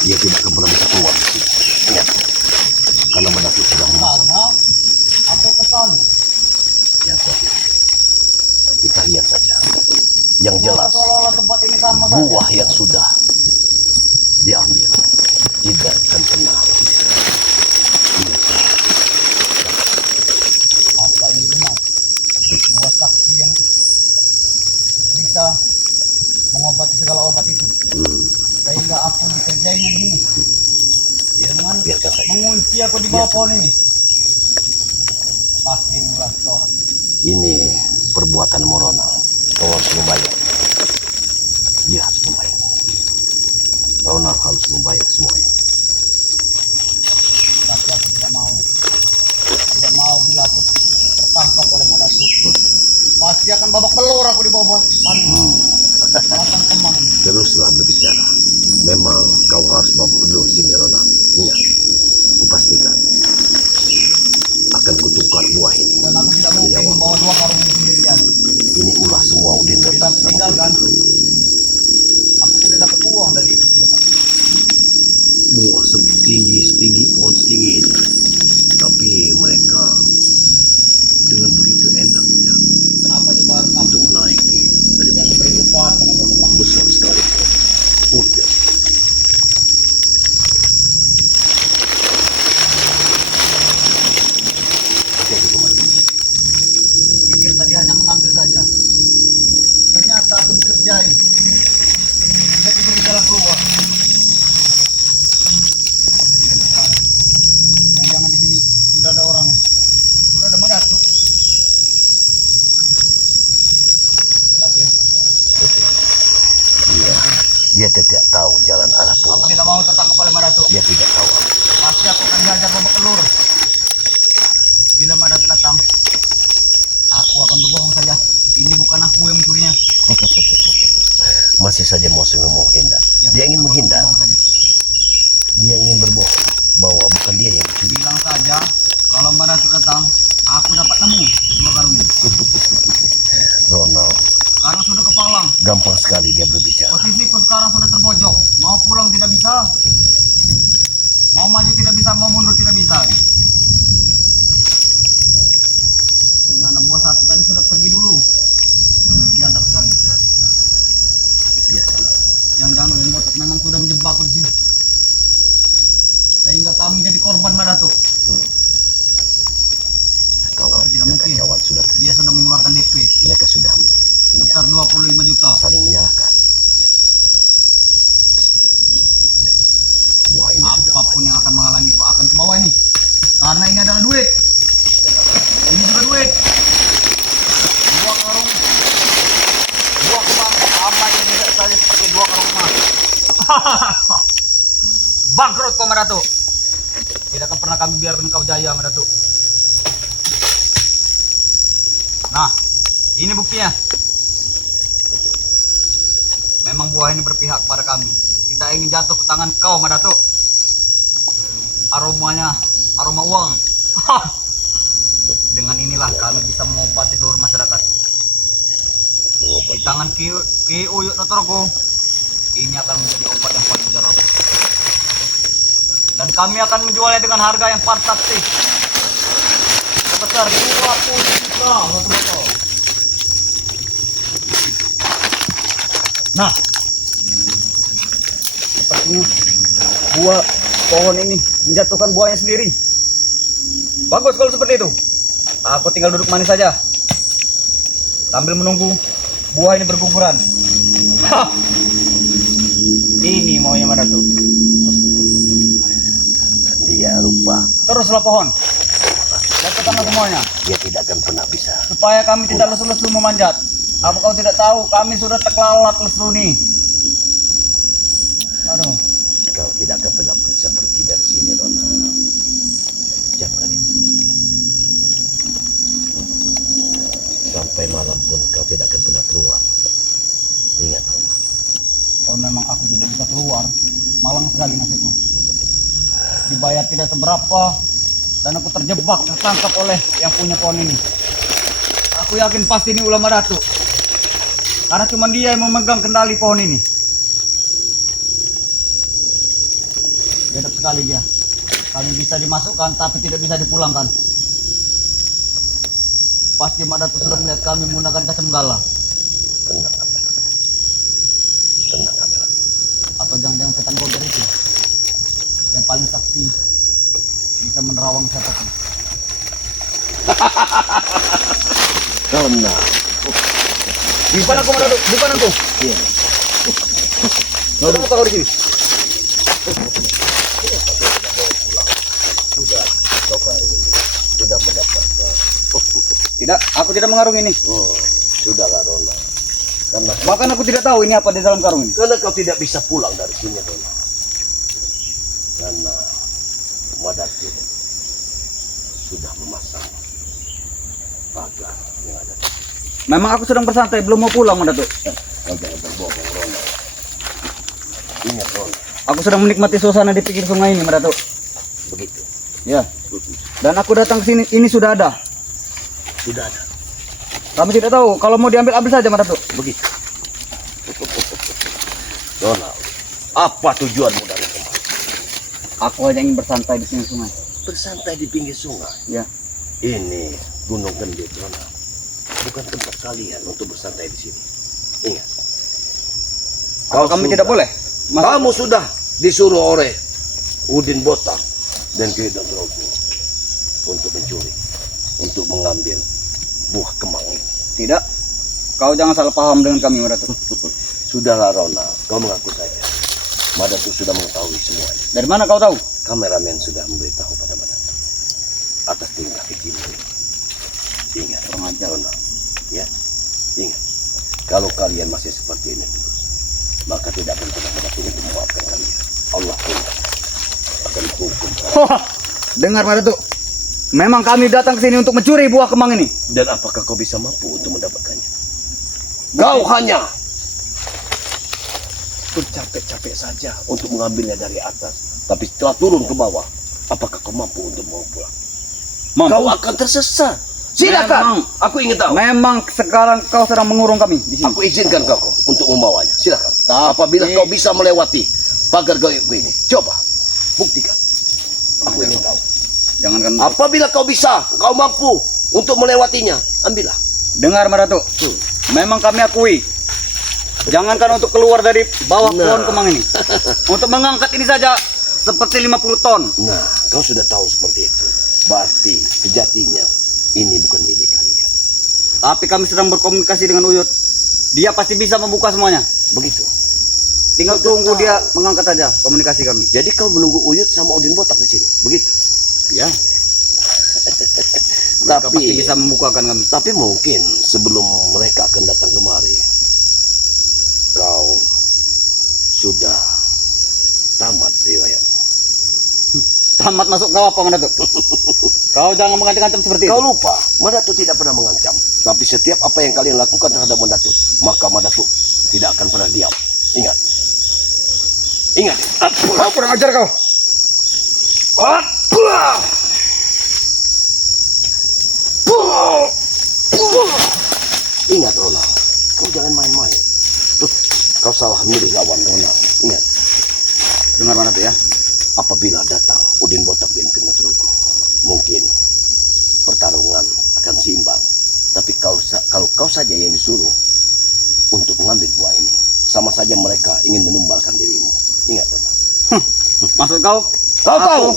Dia tidak akan pernah bisa keluar dari sini. Ingat, karena Madatu sudah memasang. Atau ke sana? Yang khawatir. Kita lihat saja. Yang jelas, Seolah-olah tempat ini sama saja. buah yang sudah diambil tidak akan pernah. Apa ini benar? Buah sakti yang bisa mengobati segala obat itu. Sehingga aku dikerjain yang ini. Dengan Biarkan saja. mengunci aku di bawah pohon ini. Pasti mulai seorang. Ini perbuatan Morona. Kau harus membayar. Dia harus membayar. Rona harus membayar semuanya. Tapi aku tidak mau. Tidak mau bila aku tertangkap oleh Madatu. Pasti akan babak belur aku di bawah panen. Batang kembang ini. Teruslah berbicara. Memang kau harus bawa dulu sini, Rona. Ingat, kupastikan akan kutukar buah ini. Dan aku tidak mungkin Nyawa. membawa dua karung ini sendirian. Ini ulah semua Udin Botak Tidak sama tinggalkan. Udin. Aku tidak dapat uang dari itu. Buah setinggi pohon setinggi ini. Tapi mereka dengan begitu enaknya Kenapa coba harus aku untuk menaiki dari yang diberi upah mengambil rumah? besar sekali. Udah. Oke, kembali. Pikir tadi hanya mengambil saja. Ternyata aku dikerjai. Jadi pergi jalan keluar. Jangan-jangan di sini sudah ada orang. Sudah ada Madatu. Tapi Dia tidak tahu jalan arah aku pulang. tidak mau tertangkap oleh Madatu. Dia tidak tahu. Pasti aku akan dihajar babak belur. Bila Madatu datang, aku akan berbohong saja. Ini bukan aku yang mencurinya. Masih saja mau menghindar. Ya, Dia ingin aku menghindar. berbohong saja. Dia ingin berbohong bahwa bukan dia yang mencuri. Bilang saja kalau Madatu datang, aku dapat nemu dua karung ini. Ronald, Sekarang sudah kepalang. gampang sekali dia berbicara. Posisiku sekarang sudah terpojok. Mau pulang tidak bisa. Mau maju tidak bisa, mau mundur tidak bisa. Punya anak buah satu tadi sudah pergi dulu. Biadab sekali. Biasa. Jangan-jangan Udin Botak memang sudah menjebakku di sini. Sehingga kami jadi korban Madatu. Kawan, Tapi tidak mungkin. kekacauan sudah terjadi. Dia sudah mengeluarkan DP Mereka sudah sebesar 25 juta. saling menyalahkan. Jadi, buah ini sudah Apapun yang akan menghalangi aku akan ke bawah ini. Karena ini adalah duit. Ini juga duit. Dua karung. Dua kembang sama ini tidak saja seperti dua karung emas. Bangkrut kau Madatu. Tidak akan pernah kami biarkan kau jaya Madatu. Nah, ini buktinya. Memang buah ini berpihak pada kami. Kita ingin jatuh ke tangan kau Madatu. Aromanya, aroma uang. Dengan inilah kami bisa mengobati seluruh masyarakat. Di tangan Ki Uyuk Notorogo, ini akan menjadi obat yang paling mujarab. Dan kami akan menjualnya dengan harga yang fantastis. Sebesar 20 juta satu botol. Nah, sepertinya buah pohon ini menjatuhkan buahnya sendiri. Bagus kalau seperti itu. Aku tinggal duduk manis saja sambil menunggu buah ini berguguran. Hah. Ini maunya Madatu. dia lupa. Teruslah pohon. Jatuhkanlah semuanya. Dia tidak akan pernah bisa. Supaya kami tidak lesu-lesu memanjat. Apa kau tidak tahu kami sudah terlalat lesu nih. Aduh. Kau tidak akan pernah bisa pergi dari sini, Rona. Jangan itu. Sampai malam pun kau tidak akan pernah keluar. Ingat, Rona. Kalau memang aku tidak bisa keluar, malang sekali nasibku. Dibayar tidak seberapa, dan aku terjebak, tertangkap oleh yang punya pohon ini. Aku yakin pasti ini ulama Datu. Karena cuma dia yang memegang kendali pohon ini. Biadab sekali dia. Kami bisa dimasukkan tapi tidak bisa dipulangkan. Pasti Mak Datuk sudah melihat kami menggunakan kacamgala. Tenang, Abel. Tenang, Abel. Atau jangan-jangan setan gober itu yang paling sakti bisa menerawang siapapun. Rona. Bukan aku Mak Datuk, bukan aku. Iya. Kenapa kau di sini? Sudah, kau kali ini sudah mendapatkan. Tidak, aku tidak mengarung ini. Sudahlah Rona. Karena Bahkan aku tidak tahu ini apa di dalam karung ini. kau tidak bisa pulang dari sini Rona. Karena Madatu sudah memasang pagar yang ada. Memang aku sedang bersantai, belum mau pulang Mak Datuk. Kau jangan berbohong Rona. Ingat Rona, Aku sedang menikmati suasana di pinggir sungai ini Mak Datuk. begitu. Ya. Dan aku datang ke sini, ini sudah ada. Sudah ada. Kami tidak tahu, kalau mau diambil ambil saja Mak Datuk. Begitu. Ronald, apa tujuanmu dari kemari? Aku hanya ingin bersantai di pinggir sungai. Bersantai di pinggir sungai. Ya. Ini Gunung Gendut, Ronald. Bukan tempat kalian untuk bersantai di sini. Ingat. Kami tidak boleh. Kamu sudah disuruh oleh Udin Botak dan Kedang Rogo untuk mencuri, untuk mengambil buah kemang ini. Tidak. Kau jangan salah paham dengan kami Mak Datuk. Sudahlah Ronald, kau mengaku saja. Madatu sudah mengetahui semuanya. Dari mana kau tahu? Kameramen sudah memberitahu pada Madatu atas tingkah kecilmu. Ingat, Kurang ajar. Ronald, ya, ingat. Kalau kalian masih seperti ini terus, maka tidak akan pernah Madatu untuk memaafkan kalian. Allah pun akan hukum kalian. Dengar Mak Datuk. Memang kami datang ke sini untuk mencuri buah kemang ini. Dan apakah kau bisa mampu untuk mendapatkannya? Kau hanya bercapek-capek saja untuk mengambilnya dari atas. Tapi setelah turun ke bawah, apakah kau mampu untuk mau pulang? Kau akan tersesat. Silakan. Memang. Aku ingin tahu. Memang sekarang kau sedang mengurung kami di sini. Aku izinkan kau untuk membawanya. Silakan. Tapi- Apabila kau bisa melewati pagar gaib ini, coba buktikan. Aku ingin tahu. Jangankan Apabila kau bisa, kau mampu untuk melewatinya, ambillah. dengar Mak Datuk. Memang kami akui. Jangankan untuk keluar dari bawah Nah. pohon kemang ini. Untuk mengangkat ini saja seperti 50 ton. Nah, kau sudah tahu seperti itu. Berarti sejatinya ini bukan milik kalian. Tapi kami sedang berkomunikasi dengan Uyut. Dia pasti bisa membuka semuanya. Begitu. Tinggal Sudah tunggu tahu. dia mengangkat saja komunikasi kami. Jadi kau menunggu Uyut sama Udin Botak di sini. Begitu. Ya. Mereka pasti Tapi bisa membukakan kami. tapi mungkin sebelum mereka akan datang kemari, kau sudah tamat riwayatmu. Tamat masuk kau apa Mak Datuk? Kau jangan mengancam-ancam seperti Kau itu. lupa, Madatu tidak pernah mengancam. Tapi setiap apa yang kalian lakukan terhadap Madatu, maka Madatu tidak akan pernah diam. Ingat. Ingat. Kau kurang ajar kau. Ingat Ronald, kau jangan main-main. Tuh, kau salah milih lawan Ronald. Ingat, Dengar Mak Datuk ya. apabila datang Udin Botak dan Kenotrugo, mungkin pertarungan akan seimbang. Tapi kalau kau saja yang disuruh untuk mengambil buah ini, sama saja mereka ingin menumbalkan dirimu. Ingat Ronald. Maksud kau? Kau Aku tahu?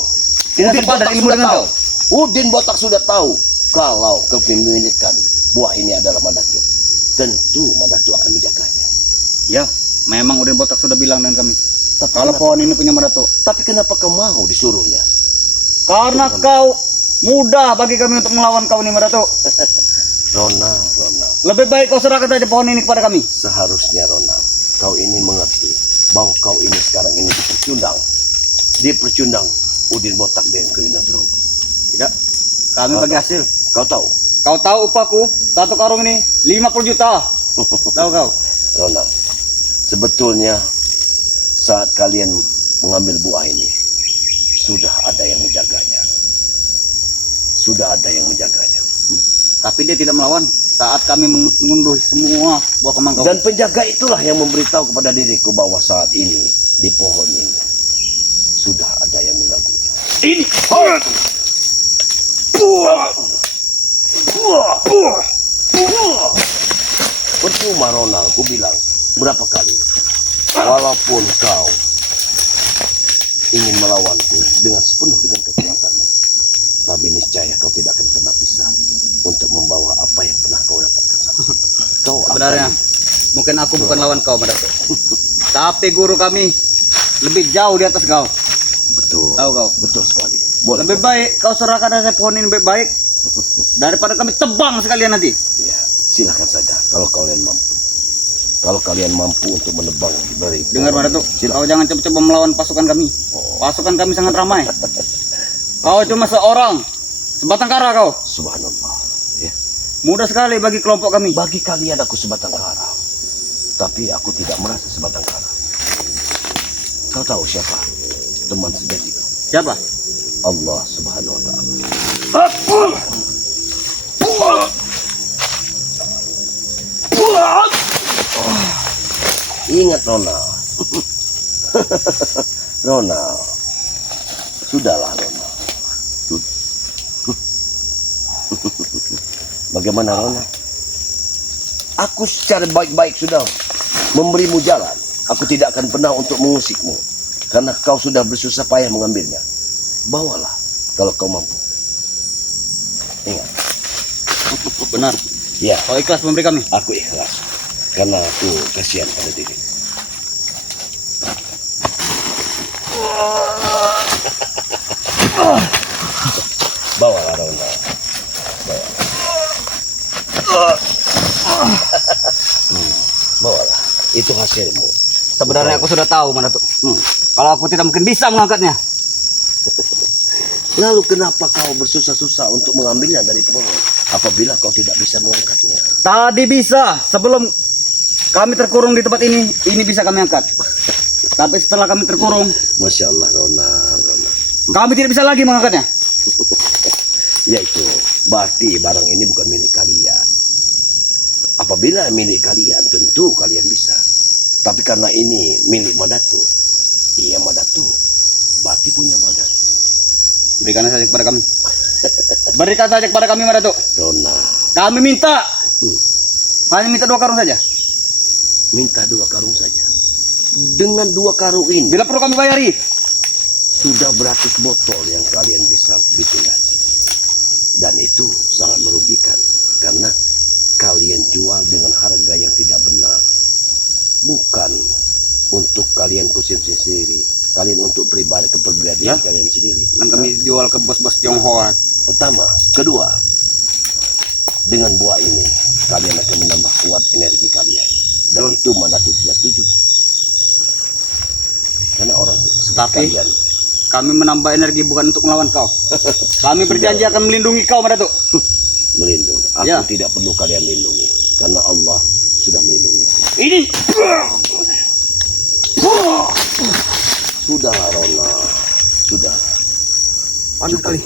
tidak Udin tepat dan Botak ilmu sudah dengan tahu. kau. Udin Botak sudah tahu kalau kepemilikan buah ini adalah Madatu. Tentu Madatu akan menjaganya. Ya, memang Udin Botak sudah bilang dengan kami. Tapi Kalau kenapa, pohon ini punya Mak Datuk. tapi kenapa kau mau disuruhnya? Karena kau mudah bagi kami untuk melawan kau ini Mak Datuk. Ronald, Lebih baik kau serahkan saja pohon ini kepada kami. seharusnya Ronald, kau ini mengerti bahwa kau ini sekarang ini dipercundang Udin Botak dan Kenotrugo. Tidak. Kami bagi hasil. Kau tahu, Kau tahu upahku satu karung ini 50 juta. Tahu kau? Ronald, sebetulnya saat kalian mengambil buah ini, sudah ada yang menjaganya. Sudah ada yang menjaganya. Tapi dia tidak melawan saat kami mengunduh semua buah kemang kau. Dan penjaga itulah yang memberitahu kepada diriku bahwa saat ini di pohon ini sudah ada yang mengganggunya. Ini. Percuma Ronald, aku bilang berapa kali. Walaupun kau ingin melawanku dengan sepenuh dengan kekuatanmu, tapi niscaya kau tidak akan pernah bisa untuk membawa apa yang pernah kau dapatkan saat ini. Kau Sebenarnya mungkin aku bukan lawan kau, Madatuk. Tapi guru kami lebih jauh di atas kau. betul, Tahu kau? betul sekali. Boleh. Lebih baik kau serahkan saja pohon ini baik-baik daripada kami tebang sekalian nanti. Ya, silakan saja kalau kalian mampu. Kalau kalian mampu untuk menebang dari Dengar Madatuk, silakan. kau jangan coba-coba melawan pasukan kami. Oh, Pasukan kami sangat ramai. Kau cuma seorang, sebatang kara kau. subhanallah. Ya. Mudah sekali bagi kelompok kami. Bagi kalian aku sebatang kara, tapi aku tidak merasa sebatang kara. Kau tahu siapa teman sejatiku? Siapa? Allah Subhanahu wa taala. Ingat Ronald. Ronald. Sudahlah Ronald. Bagaimana Ronald? Aku secara baik-baik sudah memberimu jalan. Aku tidak akan pernah untuk mengusikmu. Karena kau sudah bersusah payah mengambilnya. Bawalah kalau kau mampu. Ingat. Benar. Ya, Kau ikhlas memberi kami. aku ikhlas. Karena aku kasihan pada diri. Bawalah Ronald. Bawalah. Itu hasilmu. Sebenarnya aku sudah tahu Madatuk. Kalau aku tidak mungkin bisa mengangkatnya. Lalu kenapa kau bersusah-susah untuk mengambilnya dari pohon apabila kau tidak bisa mengangkatnya? Tadi bisa, sebelum kami terkurung di tempat ini bisa kami angkat. Tapi setelah kami terkurung, Masya Allah Ronald. kami tidak bisa lagi mengangkatnya. Yaitu berarti barang ini bukan milik kalian. Apabila milik kalian tentu kalian bisa. Tapi karena ini milik Madatu, iya Madatu, berarti punya Madatu. Berikan saja kepada kami. Berikan saja kepada kami Madatuk. Ronald, Kami minta. Hmm. Hanya minta 2 karung saja. minta 2 karung saja. Dengan 2 karung ini Bila perlu kami bayari. sudah beratus botol yang kalian bisa bikin haji. Dan itu sangat merugikan karena kalian jual dengan harga yang tidak benar. Bukan untuk kalian konsumsi sendiri, kalian untuk pribadi kepribadian Ya. kalian sendiri. Kan kami jual ke bos-bos Tionghoa. Pertama, kedua, dengan buah ini kalian akan menambah kuat energi kalian. Dan itu Madatu tidak setuju. Karena orang seperti Tapi kalian kami menambah energi bukan untuk melawan kau. Kami berjanji akan melindungi kau Madatuk. melindungi. Aku Ya. tidak perlu kalian lindungi karena Allah sudah melindungi. Ini Sudah Ronald, sudah. panas sekali.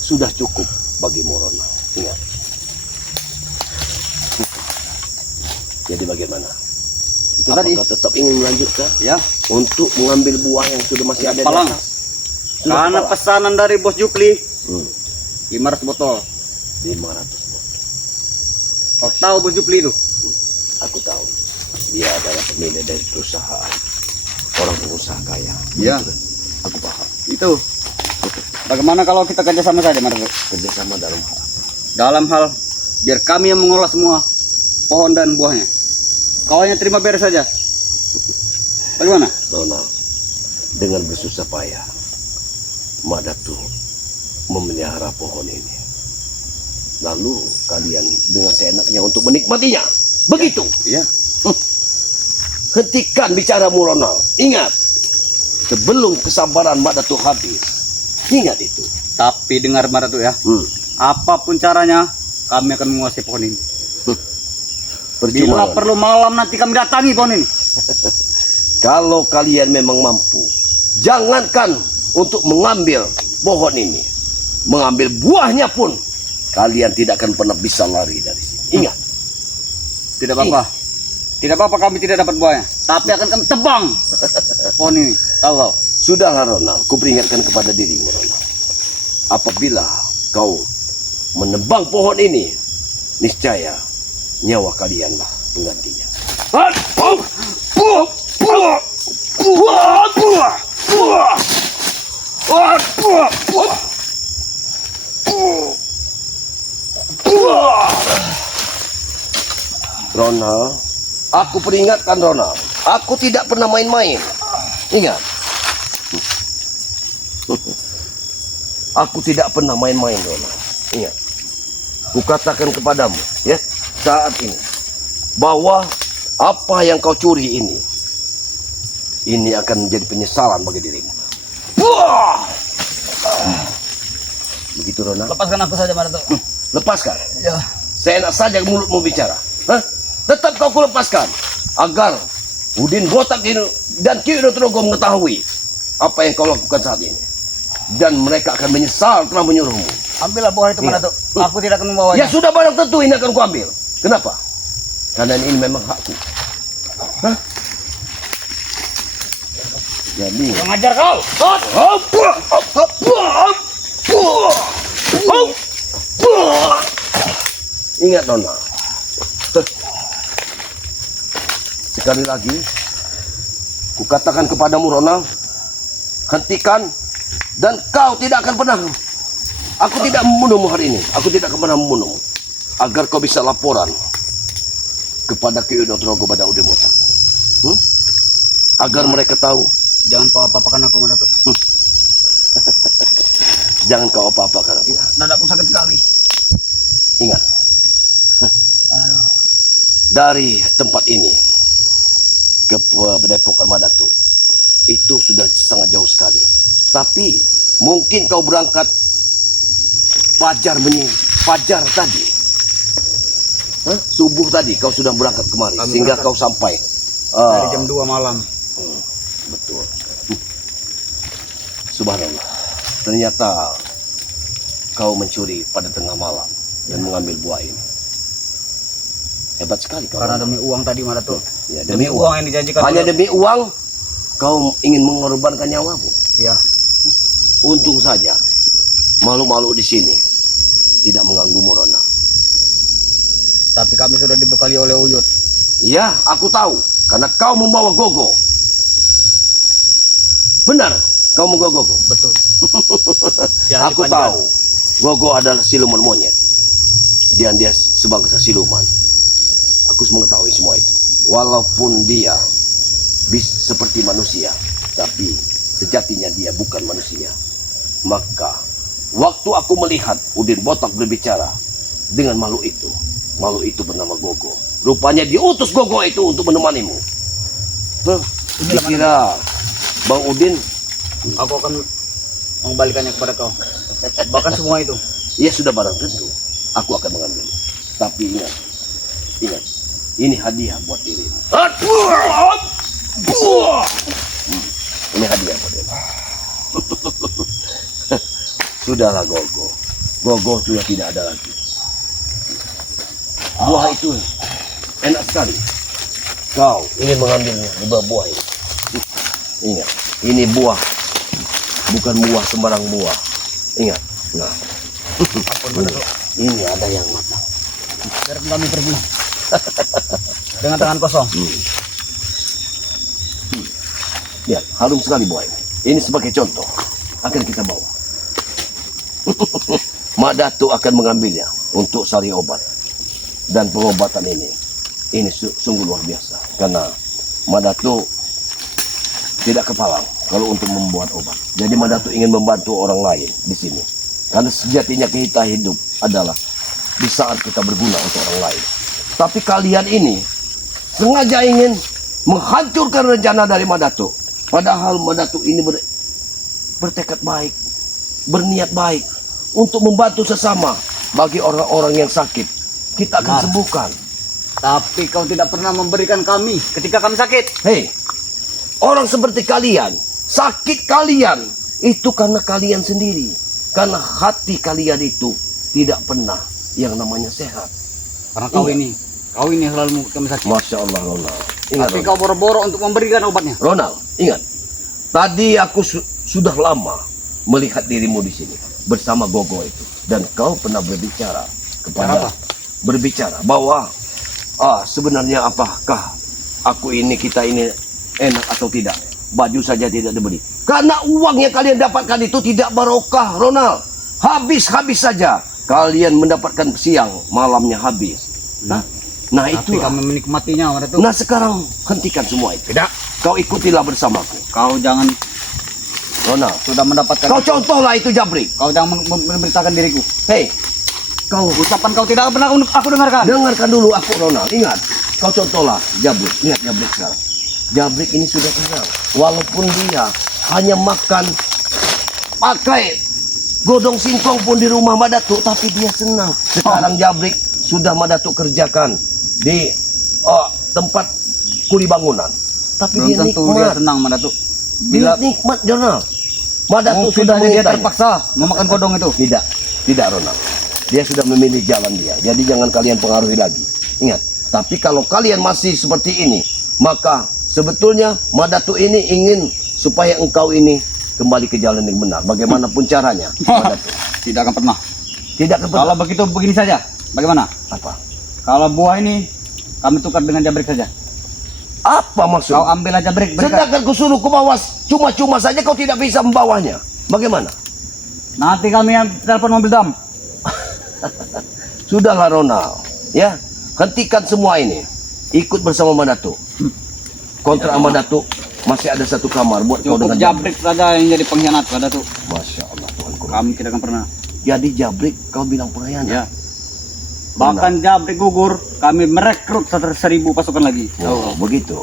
Sudah cukup bagimu Ronald. Ingat. Jadi bagaimana? Itu tadi. Apakah tetap ingin melanjutkan Ya, untuk mengambil buah yang sudah masih ada di Palang. atas? Sudah karena kepala. pesanan dari Bos Jupli Hmm, 500 botol. 500 botol. Kau tahu Bos Jupli itu? Aku tahu. Dia adalah pemilik dari perusahaan. Orang pengusaha kaya. Ya. Begitu kan? Aku paham. Itu. Bagaimana kalau kita kerjasama saja Madatuk? Kerjasama dalam hal apa? Dalam hal biar kami yang mengolah semua pohon dan buahnya. Kau hanya terima beres saja. Bagaimana? Ronald, dengan bersusah payah, Madatu memelihara pohon ini. Lalu kalian dengan seenaknya untuk menikmatinya. Begitu. Iya. Hentikan bicaramu Ronald. Ingat, sebelum kesabaran Madatu habis. Ingat itu. Tapi dengar Madatuk ya. Apapun caranya, kami akan menguasai pohon ini. Percuma. Bila Ronald. perlu malam nanti kami datangi pohon ini. Kalau kalian memang mampu, jangankan untuk mengambil pohon ini, mengambil buahnya pun, kalian tidak akan pernah bisa lari dari sini. Ingat. Tidak apa-apa. Tidak apa-apa kami tidak dapat buahnya, tapi akan kami tebang pohon ini. Tahu kau? Sudahlah Ronald, ku peringatkan kepada dirimu Ronald. Apabila kau menebang pohon ini, niscaya nyawa kalianlah penggantinya. Ronald, aku peringatkan Ronald, aku tidak pernah main-main. Ingat. Aku tidak pernah main-main Ronald. Ingat. Kukatakan kepadamu ya saat ini bahwa apa yang kau curi ini akan menjadi penyesalan bagi dirimu. Begitu Ronald. Lepaskan aku saja Madatuk. Lepaskan. Ya. Seenak saja mulutmu bicara. Hah? Tetap kau kulepaskan agar Udin Botak ini dan Ki Udotrogo mengetahui apa yang kau lakukan saat ini. Dan mereka akan menyesal telah menyuruhmu. Ambillah buah itu Madatuk. Aku tidak akan membawanya. Ya sudah, barang tentu ini akan kuambil. Kenapa? Karena ini memang hakku. Hah? Jadi Mengajar kau. ingat Nona. Sekali lagi kukatakan kepadamu Ronald, hentikan dan kau tidak akan pernah. Aku tidak membunuhmu hari ini. Aku tidak akan pernah membunuhmu. Agar kau bisa laporan kepada Ki Udotrogo pada Udin Botak. Agar mereka tahu. Jangan kau apa-apakan aku Madatuk. Jangan kau apa-apakan aku. Dadaku sakit sekali. Ingat. Dari tempat ini ke Padepokan Madatu itu sudah sangat jauh sekali. Tapi mungkin kau berangkat fajar tadi. Subuh tadi kau sudah berangkat kemari sehingga kau sampai Dari jam 2 malam. Betul. Subhanallah. Ternyata kau mencuri pada tengah malam dan mengambil buah ini. Hebat sekali kau. Karena demi uang tadi Madatuk. Ya, Demi uang yang dijanjikan. Hanya demi uang kau ingin mengorbankan nyawamu. Iya. Untung saja malu-malu di sini tidak mengganggumu Ronald. Tapi kami sudah dibekali oleh Uyut. Ya, aku tahu karena kau membawa Gogo. Benar, kau membawa Gogo. Betul. Aku tahu Gogo adalah siluman monyet. Dan dia sebangsa siluman. Aku mengetahui semua itu. Walaupun dia seperti manusia, tapi sejatinya dia bukan manusia. Maka waktu aku melihat Udin Botak berbicara dengan makhluk itu bernama Gogo. Rupanya diutus Gogo itu untuk menemanimu. Dikira Bang Udin, aku akan mengembalikannya kepada kau. Bahkan semua itu. ya sudah barang tentu aku akan mengambil. Tapi ingat, ini hadiah buat dirimu. Ini hadiah buat dirimu. Sudahlah Gogo. Gogo sudah tidak ada lagi. Buah itu enak sekali. Kau ingin mengambilnya di bawah buah ini. Ingat, ini buah. Bukan buah sembarang buah. Ingat. Nah. Ini ada yang matang. Biar kami pergi. Dengan tangan kosong. Lihat, harum sekali buah ini. Ini sebagai contoh. Akan kita bawa. Mak Datu akan mengambilnya untuk sari obat. Dan pengobatan ini sungguh luar biasa. Karena Mak Datu tidak kepalang kalau untuk membuat obat. Jadi Mak Datu ingin membantu orang lain di sini. Karena sejatinya kita hidup adalah di saat kita berguna untuk orang lain. Tapi kalian ini sengaja ingin menghancurkan rencana dari Mak Datu. Padahal Mak Datu ini bertekad baik, berniat baik untuk membantu sesama bagi orang-orang yang sakit. Kita akan sembuhkan. Tapi kau tidak pernah memberikan kami ketika kami sakit. Hei, orang seperti kalian, sakit kalian itu karena kalian sendiri. Karena hati kalian itu tidak pernah yang namanya sehat. Karena kau Iya. ini Kau ini selalu membuat kami sakit. Masya Allah, Ronald. Ingat, Tapi Ronald. kau boro-boro untuk memberikan obatnya. Ronald, ingat. Tadi aku sudah lama melihat dirimu di sini bersama Gogo itu, dan kau pernah berbicara kepada Apa? berbicara bahwa sebenarnya apakah kita ini enak atau tidak? Baju saja tidak diberi. Karena uang yang kalian dapatkan itu tidak barokah, Ronald. Habis-habis saja kalian mendapatkan siang, malamnya habis. Nah Tapi itu. kami menikmatinya, Datuk. Nah sekarang hentikan semua itu. Tidak. Kau ikutilah bersamaku. Kau jangan Ronald, sudah mendapatkan. kau contohlah itu Jabrik. Kau jangan memberitakan diriku. Hei, kau Ucapan kau tidak pernah aku dengarkan. dengarkan dulu aku, Ronald. Ingat, kau contohlah Jabrik. Lihat Jabrik sekarang. Jabrik ini sudah tenang. Walaupun dia hanya makan pakai godong singkong pun di rumah Madatuk, tapi dia senang. Sekarang Jabrik sudah Madatuk kerjakan di tempat kuli bangunan. Tapi Belum dia tentu dia nikmat. senang, Datuk. Dia Bila nikmat, Ronald. Madatuk sudah dia mengintainya. terpaksa memakan godong itu. Tidak Ronald. Dia sudah memilih jalan dia. Jadi jangan kalian pengaruhi lagi. Ingat, tapi kalau kalian masih seperti ini, maka sebetulnya Madatuk ini ingin supaya engkau ini kembali ke jalan yang benar. Bagaimanapun caranya, Madatuk. Tidak akan pernah. Tidak Kalau kebetulan. begitu begini saja. Bagaimana? Apa? Kalau buah ini kami tukar dengan Jabrik saja. Apa maksud? Kau ambil aja Jabrik. Berikan. Sedangkan kusuruh ke bawah cuma-cuma saja kau tidak bisa membawanya. Bagaimana? Nanti kami yang telepon mobil dam. Sudahlah Ronald, ya. Hentikan semua ini. Ikut bersama Madatuk. Kontrak sama Datuk masih ada satu kamar buat kau Cukup dengan Jabrik saja yang jadi pengkhianat, Datuk. Masya Allah Tuhanku. Kami tidak akan pernah. Jadi Jabrik kau bilang pengkhianat. Ya. Bahkan Jabrik gugur, kami merekrut 1.000 pasukan lagi. Oh, begitu.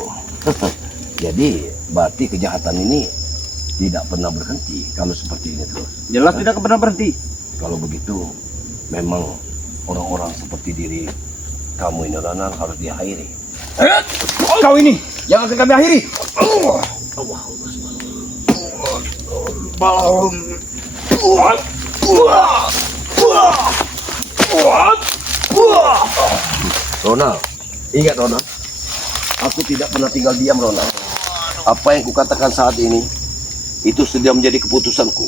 Jadi berarti kejahatan ini tidak pernah berhenti kalau seperti ini terus. Jelas tidak pernah berhenti. Kalau begitu memang orang-orang seperti diri kamu ini Ronald harus diakhiri. Kau ini yang akan kami akhiri. Ronald, ingat Ronald, aku tidak pernah tinggal diam Ronald. Apa yang kukatakan saat ini itu sudah menjadi keputusanku.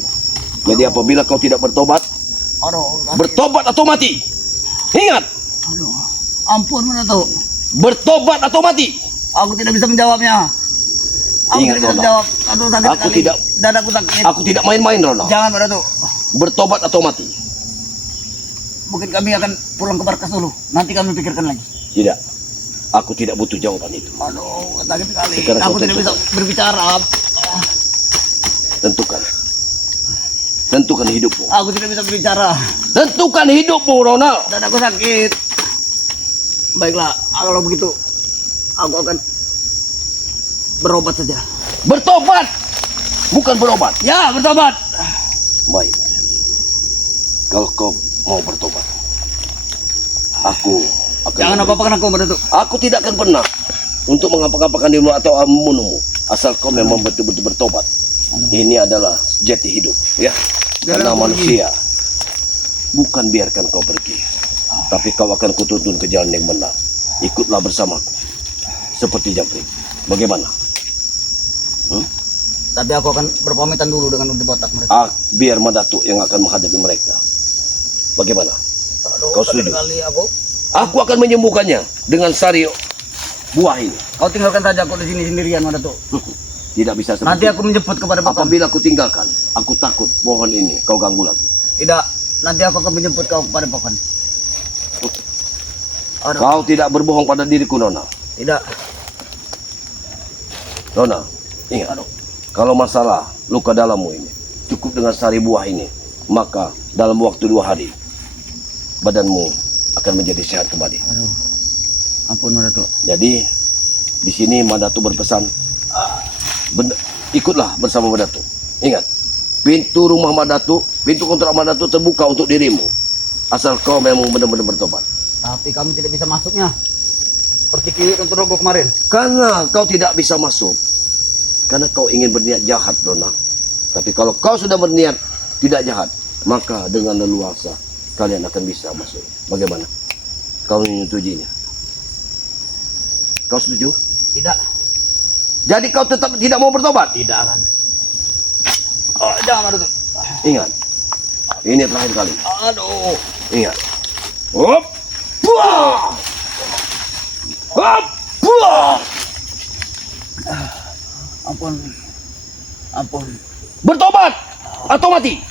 Jadi apabila kau tidak bertobat, bertobat atau mati. Ingat, Aduh, ampun Datuk. bertobat atau mati. Aku tidak bisa menjawabnya. Aku Ingat, tidak bisa Ronald. menjawab. Aduh, sakit Aku sekali. tidak- Dadaku sakit. Aku tidak main-main Ronald. Jangan Datuk. Bertobat atau mati. Mungkin kami akan pulang ke markas dulu. Nanti kami pikirkan lagi. Tidak. Aku tidak butuh jawaban itu. Aduh, sakit sekali. Sekarang Aku kau tidak bisa tentukan. berbicara. Tentukan. Tentukan hidupmu. Aku tidak bisa berbicara. Tentukan hidupmu Ronald. Dadaku sakit. Baiklah, kalau begitu aku akan berobat saja. Bertobat. Bukan berobat. Ya, bertobat. Baik. Kalau kau mau bertobat, aku akan Jangan apa-apakan aku, Datuk. Aku tidak akan pernah untuk mengapa-ngapakan dirimu atau membunuhmu asal kau memang betul-betul bertobat. Ini adalah jati hidup, ya. Karena Jangan manusia bukan biarkan kau pergi, tapi kau akan kutuntun ke jalan yang benar. Ikutlah bersamaku, seperti Jabrik. Bagaimana? Tapi aku akan berpamitan dulu dengan Udi Botak mereka. Biar Madatuk yang akan menghadapi mereka. Bagaimana? Aduh, Kau sakit setuju? sekali aku. Aku akan menyembuhkannya dengan sari buah ini. Kau tinggalkan saja aku di sini sendirian, Datuk. Tidak bisa seperti Nanti aku menjemput kepada Bapak. Apabila aku tinggalkan, aku takut pohon ini kau ganggu lagi. Tidak, nanti aku akan menjemput kau kepada Bapak. Aduh, Kau tidak berbohong pada diriku, Nona. tidak. Nona, ingat. Aduh. Kalau masalah luka dalammu ini, cukup dengan sari buah ini, maka dalam waktu 2 hari, badanmu akan menjadi sehat kembali. Aduh. Ampun, Datuk. Jadi, di sini Madatu berpesan, ikutlah bersama Madatu. Ingat, pintu rumah Madatu, pintu kontrak Madatu terbuka untuk dirimu. Asal kau memang benar-benar bertobat. Tapi kami tidak bisa masuknya. Seperti Kiwi dan Rogo kemarin. Karena kau tidak bisa masuk, karena kau ingin berniat jahat, Dona. Tapi kalau kau sudah berniat tidak jahat, maka dengan leluasa kalian akan bisa masuk. Bagaimana? Kau menyetujuinya? Kau setuju? Tidak. Jadi kau tetap tidak mau bertobat? Tidak akan. Oh, jangan Datuk. Ingat, ini terakhir kali. Aduh. Ingat. Hop, buah, hop, buah. Ampun. Ampun. Bertobat atau mati.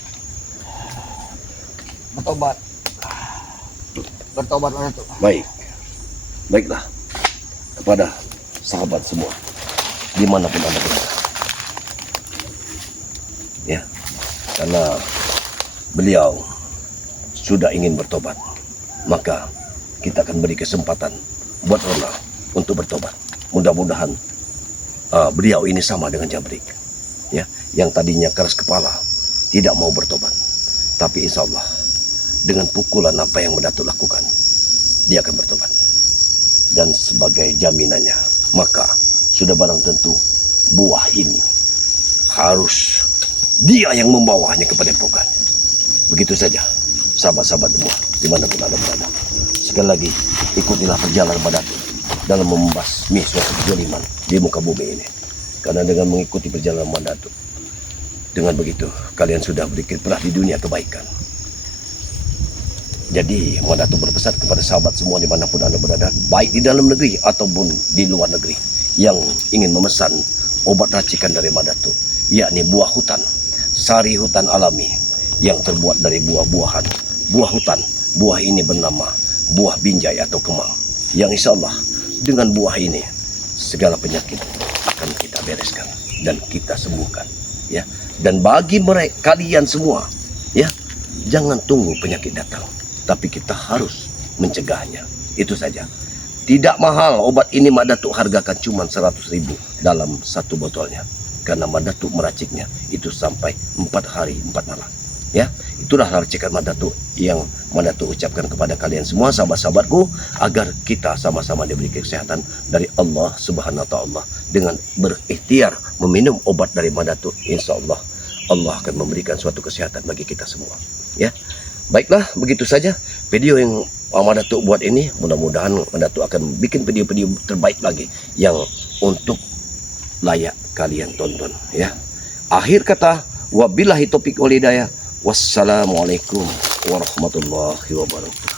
Bertobat. Bertobat Datuk. Baik, baiklah kepada sahabat semua dimanapun anda berada. Ya, karena beliau sudah ingin bertobat, maka kita akan beri kesempatan buat Ronald untuk bertobat. Mudah-mudahan beliau ini sama dengan Jabrik, ya, yang tadinya keras kepala, tidak mau bertobat. Tapi insya Allah dengan pukulan apa yang Datuk lakukan, dia akan bertobat. Dan sebagai jaminannya, maka sudah barang tentu buah ini harus dia yang membawanya ke padepokan. Begitu saja, sahabat-sahabat semua, dimanapun anda berada. Sekali lagi, ikutilah perjalanan Datuk dalam membasmi suatu kezaliman di muka bumi ini. Karena dengan mengikuti perjalanan Datuk, dengan begitu kalian sudah berkiprah di dunia kebaikan. Jadi Datuk berpesan kepada sahabat semua dimanapun anda berada, baik di dalam negeri ataupun di luar negeri, yang ingin memesan obat racikan dari Datuk, yakni buah hutan, sari hutan alami yang terbuat dari buah-buahan. Buah hutan, buah ini bernama buah binjai atau kemang, yang insya Allah dengan buah ini segala penyakit akan kita bereskan dan kita sembuhkan, ya. Dan bagi mereka kalian semua, ya, jangan tunggu penyakit datang, tapi kita harus mencegahnya. Itu saja. Tidak mahal obat ini Datuk hargakan cuma 100.000 dalam satu botolnya. Karena Datuk meraciknya itu sampai 4 hari 4 malam. Ya, itulah racikan Datuk yang Datuk ucapkan kepada kalian semua sahabat-sahabatku, agar kita sama-sama diberi kesehatan dari Allah Subhanahu wa taala dengan berikhtiar meminum obat dari Datuk. Insya Allah Allah akan memberikan suatu kesehatan bagi kita semua. Ya. Baiklah, begitu saja video yang Datuk buat ini. Mudah-mudahan Datuk akan bikin video-video terbaik lagi yang untuk layak kalian tonton, ya. Akhir kata, wabillahi taufiq wal hidayah. Wassalamualaikum warahmatullahi wabarakatuh.